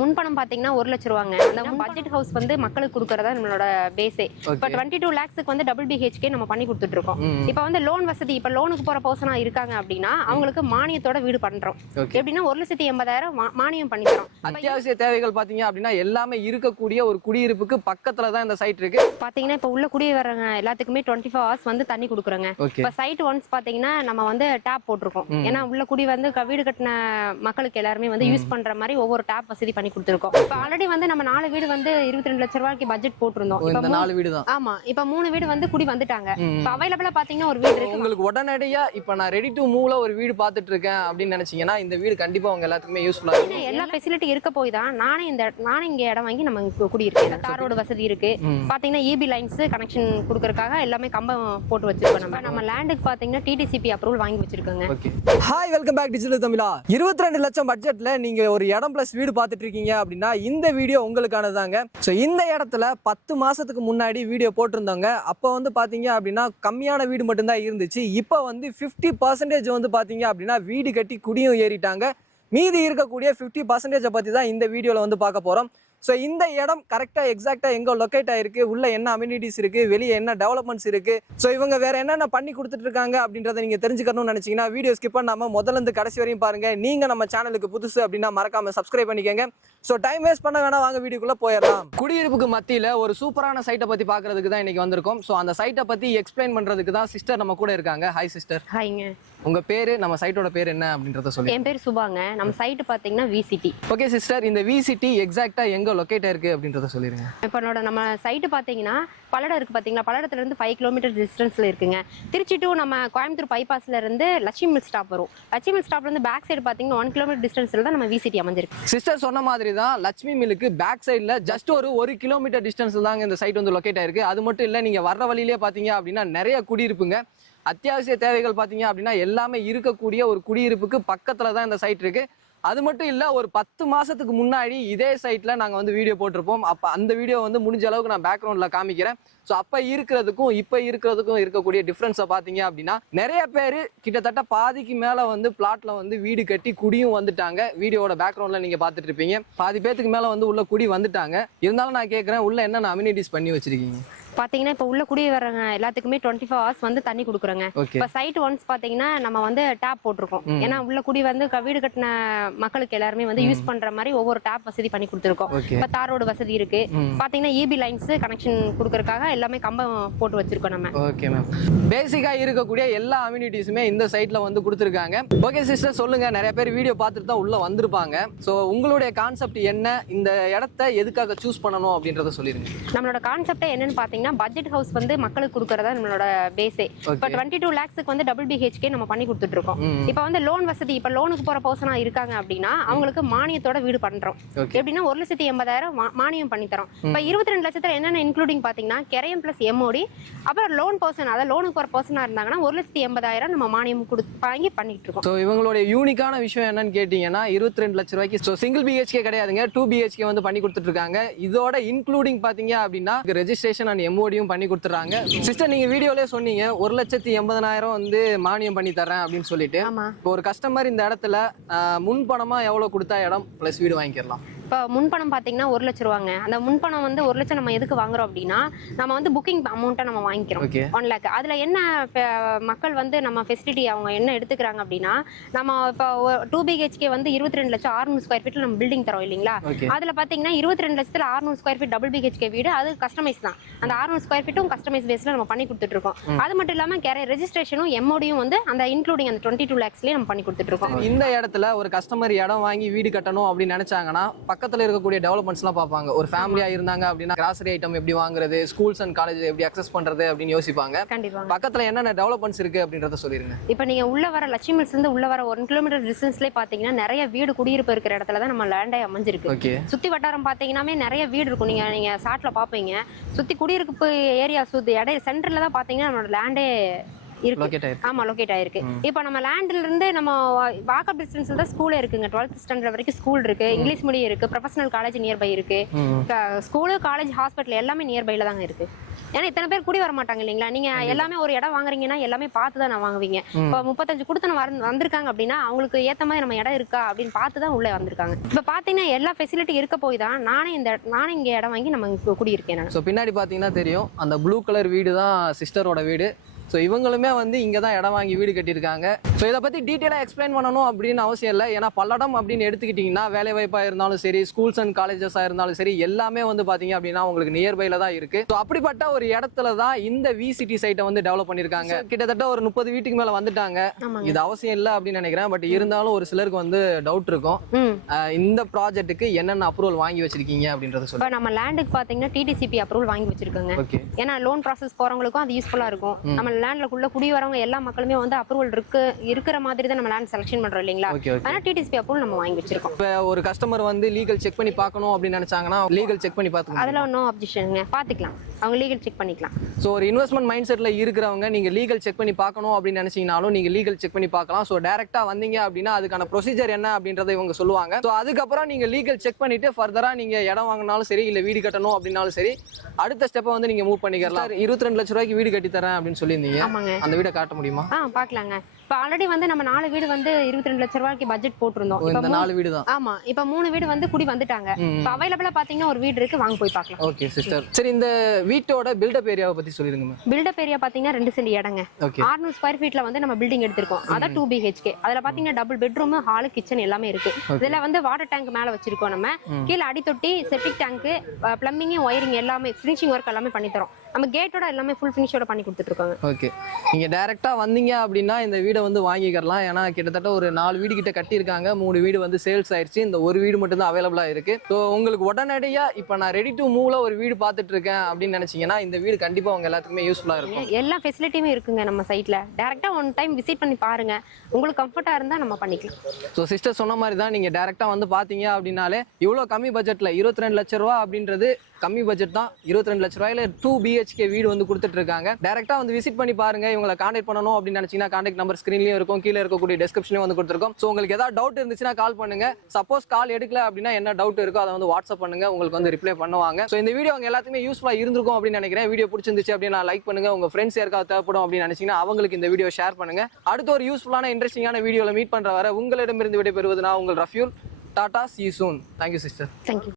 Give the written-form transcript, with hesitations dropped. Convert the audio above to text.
முன்பணம் பாத்தீங்கன்னா 1 லட்சம் ரூபாங்க. அந்த பட்ஜெட் ஹவுஸ் வந்து மக்களுக்கு கொடுக்கறதா நம்மளோட பேஸே. இப்ப 22 lakhsக்கு வந்து டபுள் BHK நம்ம பண்ணி கொடுத்துட்டு இருக்கோம். இப்ப வந்து லோன் வசதி, இப்ப லோனுக்கு போற பர்சனா இருக்காங்க அப்படின்னா அவங்களுக்கு மானியத்தோட வீடு பண்றோம். எப்படின்னா 1,80,000 மானியம் பண்ணி தரோம். அத்தியாவசிய தேவைகள் பாத்தீங்க அப்படின்னா எல்லாமே இருக்கக்கூடிய ஒரு குடியிருப்புக்கு பக்கத்துல தான் இந்த சைட் இருக்கு. பாத்தீங்கன்னா இப்ப உள்ள குடி வர்றவங்க எல்லாத்துக்குமே 24 hours வந்து தண்ணி கொடுக்குறோங்க. இப்ப சைட் ஒன்ஸ் பாத்தீங்கன்னா நம்ம வந்து டேப் போட்டிருக்கோம். ஏன்னா உள்ள குடி வந்து வீடு கட்டின மக்களுக்கு எல்லாருமே வந்து யூஸ் பண்ற மாதிரி ஒவ்வொரு டேப் வசதி பண்ணி கொடுத்துருக்கோம். இப்ப ஆல்ரெடி வந்து நம்ம 4 வீடு வந்து 22 லட்சம் ரூபாய்க்கு பட்ஜெட் போட்டிருந்தோம். இந்த 4 வீடு தான். ஆமா, இப்ப 3 வீடு வந்து குடி வந்துட்டாங்க. இப்ப அவைலபிளா பாத்தீங்கன்னா ஒரு வீடு இருக்கு. உங்களுக்கு உடனடியா இப்ப நான் ரெடி டு மூவ்ல ஒரு வீடு பாத்துட்டு இருக்கேன் அப்படின்னு நினைச்சீங்கன்னா இந்த வீடு கண்டிப்பா உங்க எல்லாத்துக்குமே யூஸ்ஃபுல்லா இருக்கும். எல்லா ஃபெசிலிட்டி இருக்க போய் தான் நானே இங்க இடம் வாங்கி நம்ம குடியிருக்கேன். தார் ரோடு வசதி இருக்கு. பாத்தீங்கன்னா EB லைன்ஸ் கனெக்ஷன் கொடுக்கறதுக்காக எல்லாமே கம்பம் போட்டு வச்சிருக்கோம். நம்ம லேண்டுக்கு பாத்தீங்கன்னா TTCP அப்ரூவல் வாங்கி வச்சிருக்கோங்க. ஹாய், வெல்கம் பேக் டிஜிட்டல் தமிழா. 22 லட்சம் பட்ஜெட்ல நீங்க ஒரு இடம் பிளஸ் வீடு பாத்துட்டு இருக்கீங்க அப்படின்னா இந்த வீடியோ உங்களுக்கானதாங்க. ஸோ இந்த இடத்துல 10 மாசத்துக்கு முன்னாடி வீடியோ போட்டிருந்தாங்க. அப்போ வந்து பாத்தீங்க அப்படின்னா கம்மியான வீடு மட்டும்தான் இருந்துச்சு. இப்போ வந்து 50% வந்து பாத்தீங்க அப்படின்னா வீடு கட்டி குடியும் ஏறிட்டாங்க. மீதி இருக்கக்கூடிய 50% பத்தி தான் இந்த வீடியோல வந்து பார்க்க போறோம். ஸோ இந்த இடம் கரெக்டாக எக்ஸாக்டாக எங்கே லொக்கேட் ஆயிருக்கு, உள்ள என்ன அம்யூனிட்டிஸ் இருக்குது, வெளியே என்ன டெவலப்மெண்ட்ஸ் இருக்குது, ஸோ இவங்க வேறு என்னென்ன பண்ணி கொடுத்துட்டு இருக்காங்க அப்படின்றத நீங்கள் தெரிஞ்சுக்கணும்னு நினச்சிங்கன்னா வீடியோ ஸ்கிப் பண்ணாமல் முதல்லேருந்து கடைசி வரையும் பாருங்கள். நீங்கள் நம்ம சேனலுக்கு புதுசு அப்படின்னா மறக்காமல் சப்ஸ்கிரைப் பண்ணிக்கோங்க. ஸோ டைம் வேஸ்ட் பண்ண வேணாம், வாங்க வீடியோக்குள்ளே போயிடலாம். குடியிருப்புக்கு மத்தியில் ஒரு சூப்பரான சைட்டை பற்றி பார்க்குறதுக்கு தான் இன்றைக்கி வந்திருக்கோம். ஸோ அந்த சைட்டை பற்றி எக்ஸ்பிளைன் பண்ணுறதுக்கு தான் சிஸ்டர் நம்ம கூட இருக்காங்க. Hi sister. ஹாய்ங்க. உங்கள் பேர், நம்ம சைட்டோட பேர் என்ன அப்படின்றத சொல்லி. என் பேர் சுபாங்க. நம்ம சைட்டு பார்த்தீங்கன்னா VCT. ஓகே சிஸ்டர், இந்த VCT எக்ஸாக்டாக எங்கே லொக்கேட் ஆயிருக்கு அப்படின்றத சொல்லிடுங்க. இப்போ நம்ம சைட்டு பார்த்தீங்கன்னா பல்லடம் இருக்குது. பார்த்தீங்களா, பல்லடத்துல இருந்து 5 கிலோமீட்டர் டிஸ்டன்ஸில் இருக்குங்க. திருச்சி டு நம்ம கோயம்புத்தூர் பைபாஸ்ல இருந்து லட்சுமி மில் ஸ்டாப் வரும். லட்சுமி மில் ஸ்டாப்ல இருந்து பேக் சைடு பார்த்தீங்கன்னா 1 கிலோமீட்டர் டிஸ்டன்ஸில் தான் நம்ம VCT அமைஞ்சிருக்கு. சிஸ்டர் சொன்ன மாதிரி தான் லட்சுமி மில்லுக்கு பேக் சைடில் ஜஸ்ட் ஒரு 1 கிலோமீட்டர் டிஸ்டன்ஸில் தாங்க இந்த சைட் வந்து லொக்கேட் ஆயிருக்கு. அது மட்டும் இல்லை, நீங்கள் வர்ற வழியிலே பார்த்தீங்க அப்படின்னா நிறைய குடியிருப்புங்க. அத்தியாவசிய தேவைகள் பார்த்தீங்க அப்படின்னா எல்லாமே இருக்கக்கூடிய ஒரு குடியிருப்புக்கு பக்கத்தில் தான் இந்த சைட் இருக்குது. அது மட்டும் இல்லை, ஒரு 10 மாதத்துக்கு முன்னாடி இதே சைட்டில் நாங்கள் வந்து வீடியோ போட்டிருப்போம். அப்போ அந்த வீடியோ வந்து முடிஞ்ச அளவுக்கு நான் பேக்ரவுண்டில் காமிக்கிறேன். ஸோ அப்போ இருக்கிறதுக்கும் இப்போ இருக்கிறதுக்கும் இருக்கக்கூடிய டிஃப்ரென்ஸை பார்த்தீங்க அப்படின்னா நிறைய பேர் கிட்டத்தட்ட பாதிக்கு மேலே வந்து பிளாட்டில் வந்து வீடு கட்டி குடியும் வந்துட்டாங்க. வீடியோட பேக்ரவுண்டில் நீங்கள் பார்த்துட்டு இருப்பீங்க. பாதி பேத்துக்கு மேலே வந்து உள்ள குடி வந்துட்டாங்க. இருந்தாலும் நான் கேட்குறேன், உள்ள என்னென்ன அம்யூனிட்டிஸ் பண்ணி வச்சிருக்கீங்க? பாத்தீங்கன்னா இப்ப உள்ள குடி வர்றவங்க எல்லாத்துக்குமே 24 hours வந்து தண்ணி கொடுக்குறோங்க. இப்ப சைட் ஒன்ஸ் பாத்தீங்கன்னா நம்ம வந்து டேப் போட்டிருக்கோம். ஏன்னா உள்ள குடி வந்து வீடு கட்டின மக்களுக்கு எல்லாருமே வந்து யூஸ் பண்ற மாதிரி ஒவ்வொரு டேப் வசதி பண்ணி கொடுத்துருக்கோம். இப்ப தார் ரோடு வசதி இருக்கு. பாத்தீங்கன்னா EB லைன்ஸ் கனெக்ஷன் கொடுக்கறதுக்காக எல்லாமே கம்பம் போட்டு வச்சிருக்கோம் நம்ம. ஓகே மேம், பேசிக்கா இருக்கக்கூடிய எல்லா அம்யூனிட்டிஸுமே இந்த சைட்ல வந்து கொடுத்துருக்காங்க. ஓகே சிஸ்டர், சொல்லுங்க. நிறைய பேர் வீடியோ பார்த்துட்டு தான் உள்ள வந்திருப்பாங்க. ஸோ உங்களுடைய கான்செப்ட் என்ன, இந்த இடத்த எதுக்காக சூஸ் பண்ணணும் அப்படின்றத சொல்லிருங்க. நம்மளோட கான்செப்டே என்னன்னு பாத்தீங்கன்னா பட்ஜெட் ஹவுஸ் வந்து மக்களுக்கு கொடுக்கறதா நம்மளோட பேஸே. இப்ப 22 lakhsக்கு வந்து டபுள் BHK நம்ம பண்ணி கொடுத்துட்டு இருக்கோம். இப்ப வந்து லோன் வசதி, இப்ப லோனுக்கு போற பர்சனா இருக்காங்க அப்படின்னா அவங்களுக்கு மானியத்தோட வீடு பண்றோம். எப்படின்னா 1,80,000 மானியம் பண்ணி தரோம். இப்ப 22 லட்சத்துல என்னென்ன இன்க்ளூடிங் பாத்தீங்கன்னா கிரையம் பிளஸ் MOD, அப்புறம் லோன் பர்சன், அதாவது லோனுக்கு போற பர்சனா இருந்தாங்கன்னா 1,80,000 நம்ம மானியம் வாங்கி பண்ணிட்டு இருக்கோம். ஸோ இவங்களுடைய யூனிக்கான விஷயம் என்னன்னு கேட்டீங்கன்னா 22 லட்சம் ரூபாய்க்கு சிங்கிள் BHK கிடையாதுங்க, 2 BHK வந்து பண்ணி கொடுத்துட்டு இருக்காங்க. இதோட இன்க்ளூடிங் பாத்தீங்க அப்படின்னா ரெஜிஸ்ட்ரேஷன் அண்ட் MODயும் பண்ணி கொடுத்துறாங்க. சிஸ்டர், நீங்க வீடியோலயே சொன்னீங்க 1,80,000 வந்து மானியம் பண்ணி தரேன் அப்படின்னு சொல்லிட்டு. இப்போ ஒரு கஸ்டமர் இந்த இடத்துல முன்பணமா எவ்வளவு கொடுத்தா இடம் பிளஸ் வீடு வாங்கிக்கலாம்? இப்போ முன்பணம் பார்த்தீங்கன்னா 1 லட்சம் ரூபாங்க. அந்த முன்பணம் வந்து 1 லட்சம் நம்ம எதுக்கு வாங்குறோம் அப்படின்னா நம்ம வந்து புக்கிங் அமௌண்ட்டை நம்ம வாங்கிக்கிறோம் 1 lakh. அதில் என்ன மக்கள் வந்து நம்ம ஃபெசிலிட்டி அவங்க என்ன எடுத்துக்கிறாங்க அப்படின்னா நம்ம இப்போ 2 BHK வந்து 22 லட்சம் 600 ஸ்கொயர் ஃபீட்டில் நம்ம பில்டிங் தரோம் இல்லைங்களா. அதில் பார்த்தீங்கன்னா 22 லட்சத்தில் 600 ஸ்கொயர் ஃபீட் டபுள் BHK வீடு, அது கஸ்டமைஸ் தான். அந்த 600 ஸ்கொயர் ஃபீட்டும் கஸ்டமைஸ் பேஸில் நம்ம பண்ணி கொடுத்துட்டு இருக்கோம். அது மட்டும் இல்லாமல் ரெஜிஸ்ட்ரேஷனும் MODயும் வந்து அந்த இன்க்ளூடிங் அந்த 22 lakhsலேயே நம்ம பண்ணி கொடுத்துட்டு இருக்கோம். இந்த இடத்துல ஒரு கஸ்டமர் இடம் வாங்கி வீடு கட்டணும் அப்படின்னு நினைச்சாங்கன்னா பக்கத்துல இருக்கக்கூடிய டெவலப்மெண்ட்ஸ்லாம் பார்ப்பாங்க. ஒரு ஃபேமிலியா இருந்தாங்க அப்படின்னா கிராசரி ஐட்டம் எப்படி வாங்குறது, ஸ்கூல்ஸ் அண்ட் காலேஜ் எப்படி அக்சஸ் பண்றது அப்படின்னு யோசிப்பாங்க. கண்டிப்பா பக்கத்துல என்னென்ன டெவலப்மெண்ட்ஸ் இருக்கு அப்படின்றத சொல்லிருங்க. இப்போ நீங்க உள்ள வர லட்சுமி மில்ஸ் இருந்து உள்ள வர 1 கிலோமீட்டர் டிஸ்டன்ஸ்லேயே பாத்தீங்கன்னா நிறைய வீடு குடியிருப்பு இருக்கிற இடத்துல தான் நம்ம லேண்டே அமைஞ்சிருக்கு. சுத்தி வட்டாரம் பாத்தீங்கன்னா நிறைய வீடு இருக்கும். நீங்க சாட்ல பாப்பீங்க, சுத்தி குடியிருப்பு ஏரியா சுத்தி சென்டர்ல தான் பாத்தீங்கன்னா நம்மளோட லேண்டே லொகேட் ஆயிருக்கு. இப்போ நம்ம லேண்ட்ல இருந்து நம்ம வாக்கப் டிஸ்டன்ஸ்ல தான் ஸ்கூலே இருக்குங்க. 12th ஸ்டாண்டர்ட் வரைக்கும் ஸ்கூல் இருக்கு, இங்கிலீஷ் மீடியம் இருக்கு, ப்ரொஃபஷனல் காலேஜ் நியர்பை இருக்கு, ஸ்கூலு காலேஜ் ஹாஸ்பிட்டல் எல்லாமே நியர்பைல தாங்க இருக்கு. ஏன்னா இத்தனை பேர் கூடி வர மாட்டாங்க இல்லைங்களா? நீங்க எல்லாமே ஒரு இடம் வாங்குறீங்கன்னா எல்லாமே பார்த்து தான் நான் வாங்குவீங்க. இப்போ 35 கொடுத்து வந்திருக்காங்க அப்படின்னா அவங்களுக்கு ஏத்த மாதிரி நம்ம இடம் இருக்கா அப்படின்னு பார்த்து தான் உள்ளே வந்திருக்காங்க. இப்போ பாத்தீங்கன்னா எல்லா ஃபெசிலிட்டி இருக்க போய் தான் நானே இங்க இடம் வாங்கி நம்ம குடியிருக்கேன் நான். ஸோ பின்னாடி பாத்தீங்கன்னா தெரியும் அந்த ப்ளூ கலர் வீடு தான் சிஸ்டரோட வீடு. ஸோ இவங்களுமே வந்து இங்கே தான் இடம் வாங்கி வீடு கட்டியிருக்காங்க. ஸோ இதை பற்றி டீட்டெயிலாக எக்ஸ்பிளைன் பண்ணணும் அப்படின்னு அவசியம் இல்லை. ஏன்னா பல்லடம் அப்படின்னு எடுத்துக்கிட்டிங்கன்னா வேலை வாய்ப்பாக இருந்தாலும் சரி, ஸ்கூல்ஸ் அண்ட் காலேஜஸாக இருந்தாலும் சரி, எல்லாமே வந்து பார்த்தீங்க அப்படின்னா உங்களுக்கு நியர்பைல தான் இருக்குது. ஸோ அப்படிப்பட்ட ஒரு இடத்துல தான் இந்த விசிட்டி சைட்டை வந்து டெவலப் பண்ணியிருக்காங்க. கிட்டத்தட்ட ஒரு 30 வீட்டுக்கு மேலே வந்துட்டாங்க. இது அவசியம் இல்லை அப்படின்னு நினைக்கிறேன். பட் இருந்தாலும் ஒரு சிலருக்கு வந்து டவுட் இருக்கும். இந்த ப்ராஜெக்ட்டுக்கு என்னென்ன அப்ரூவல் வாங்கி வச்சிருக்கீங்க அப்படின்றத சொல்லுங்க. நம்ம லேண்டுக்கு பார்த்தீங்கன்னா டிடிசிபி அப்ரூவல் வாங்கி வச்சிருக்கோங்க. ஏன்னா லோன் ப்ராசஸ் போகிறவங்களுக்கும் அது யூஸ்ஃபுல்லாக இருக்கும். நம்ம லேண்ட்லக்குள்ள குடி வரவங்க எல்லா மக்களுமே வந்து அப்ரூவல் இருக்கிற மாதிரி தான் நம்ம லேண்ட் செலக்ஷன் பண்றோம் இல்லைங்களா? ஆனா டிடிசிபி அப்ரூவல் நம்ம வாங்கி வச்சிருக்கோம். இப்போ ஒரு கஸ்டமர் வந்து லீகல் செக் பண்ணி பார்க்கணும் அப்படின்னு நினைச்சாங்கன்னா லீகல் செக் பண்ணி பார்த்துக்கலாம். அதெல்லாம் நோ அப்ஜெக்ஷனுங்க, பார்த்துக்கலாம். அவங்க லீகல் செக் பண்ணிக்கலாம். ஸோ ஒரு இன்வெஸ்ட்மெண்ட் மைண்ட் செட்ல இருக்கிறவங்க நீங்க லீகல் செக் பண்ணி பார்க்கணும் அப்படின்னு நினைச்சீங்கனாலும் நீங்க லீகல் செக் பண்ணி பார்க்கலாம். ஸோ டைரக்டா வந்தீங்க அப்படின்னா அதுக்கான ப்ரொசீஜர் என்ன அப்படின்றத இவங்க சொல்லுவாங்க. ஸோ அதுக்கப்புறம் நீங்க லீகல் செக் பண்ணிட்டு ஃபர்தரா நீங்க இடம் வாங்கினாலும் சரி, இல்ல வீடு கட்டணும் அப்படின்னாலும் சரி, அடுத்த ஸ்டெப்பை வந்து நீங்க மூவ் பண்ணிக்கலாம். 22 லட்சம் ரூபாய்க்கு வீடு கட்டி தரேன் அப்படின்னு சொல்லியிருந்தீங்க. அந்த வீடை காட்ட முடியுமா? பார்க்கலாங்க. இப்போ ஆல்ரெடி வந்து நம்ம 4 வீடு வந்து 22 லட்சம் ரூபாய்க்கு பட்ஜெட் போட்டிருந்தோம். இந்த 4 வீடு தான். ஆமா, இப்போ 3 வீடு வந்து குடி வந்துட்டாங்க. இப்போ அவைலபிளா பாத்தீங்கன்னா ஒரு வீடு இருக்கு, வாங்க போய் பார்க்கலாம். Okay sister. சரி, இந்த வீட்டோட பில்டப் ஏரியாவை பத்தி சொல்லிருங்க மேம். பில்டப் ஏரியா பாத்தீங்கன்னா 2 சென்ட் இடங்க. 600 ஸ்கொயர் ஃபீட்ல வந்து நம்ம பில்டிங் எடுத்திருக்கோம். அதான் 2 BHK. அதுல பாத்தீங்கன்னா டபுள் பெட்ரூம், ஹால், கிச்சன் எல்லாமே இருக்கு. இதுல வந்து வாட்டர் டேங்க் மேல வச்சிருக்கோம். நம்ம கீழே அடித்தொட்டி, செப்டிக் டேங்க், பிளம்பிங், ஒயரிங் எல்லாமே ஃபினிஷிங் ஒர்க் எல்லாமே பண்ணி தரோம். நம்ம கேட்டோட எல்லாமே ஃபுல் ஃபினிஷோட பண்ணி கொடுத்துட்டு இருக்காங்க. ஓகே, நீங்க டைரக்டா வந்தீங்க அப்படின்னா இந்த வீடை வந்து வாங்கிக்கலாம். ஏன்னா கிட்டத்தட்ட ஒரு 4 வீடு கிட்ட கட்டியிருக்காங்க. 3 வீடு வந்து சேல்ஸ் ஆயிடுச்சு. இந்த ஒரு வீடு மட்டும் தான் அவைலபிளா இருக்கு. ஸோ உங்களுக்கு உடனடியா இப்போ நான் ரெடி டு மூவ்ல ஒரு வீடு பார்த்துட்டு இருக்கேன் அப்படின்னு நினைச்சீங்கன்னா இந்த வீடு கண்டிப்பா உங்க எல்லாத்துக்குமே யூஸ்ஃபுல்லா இருக்கும். எல்லா ஃபெசிலிட்டியுமே இருக்குங்க நம்ம சைட்ல. டைரக்டா ஒன் டைம் விசிட் பண்ணி பாருங்க, உங்களுக்கு கம்ஃபர்ட்டா இருந்தா நம்ம பண்ணிக்கலாம். ஸோ சிஸ்டர் சொன்ன மாதிரி தான், நீங்க டைரக்டா வந்து பாத்தீங்க அப்படின்னாலே இவ்வளவு கம்மி பட்ஜெட்ல 22 லட்சம் ரூபா அப்படின்றது கம்மி பட்ஜெட் தான். 22 லட்சம் ரூபாயில 2 BHK வீடு வந்து கொடுத்துட்டு இருக்காங்க. டைரக்டா வந்து விசிட் பண்ணி பாருங்க. இவங்களை கான்டாக்ட் பண்ணணும் அப்படின்னு நினைச்சீங்கன்னா கான்டாக்ட் நம்பர் ஸ்கிரீன்லயும் இருக்கும், கீழே இருக்கக்கூடிய டிஸ்கிரிப்ஷன்லயும் வந்து கொடுத்துருக்கோம். ஸோ உங்களுக்கு ஏதாவது டவுட் இருந்துச்சுன்னா கால் பண்ணுங்க. சப்போஸ் கால் எடுக்கல அப்படின்னா என்ன டவுட் இருக்கோ அதை வந்து வாட்ஸ்அப் பண்ணுங்க, உங்களுக்கு வந்து ரிப்ளை பண்ணுவாங்க. ஸோ இந்த வீடியோ அவங்க எல்லாத்துக்குமே யூஸ்ஃபுல்லா இருந்திருக்கும் அப்படின்னு நினைக்கிறேன். வீடியோ பிடிச்சிருந்துச்சு அப்படின்னா லைக் பண்ணுங்க. உங்க ஃப்ரெண்ட்ஸ் யாருக்காவது தேவைப்படும் அப்படின்னு நினைச்சீங்கன்னா அவங்களுக்கு இந்த வீடியோ ஷேர் பண்ணுங்க. அடுத்த ஒரு யூஸ்ஃபுல்லான இன்ட்ரெஸ்டிங்கான வீடியோல மீட் பண்ற வரை உங்களிடமிருந்து விடைபெறுவது நான் உங்கள் Rafiul. Tata, see you soon. Thank you sister. Thank you.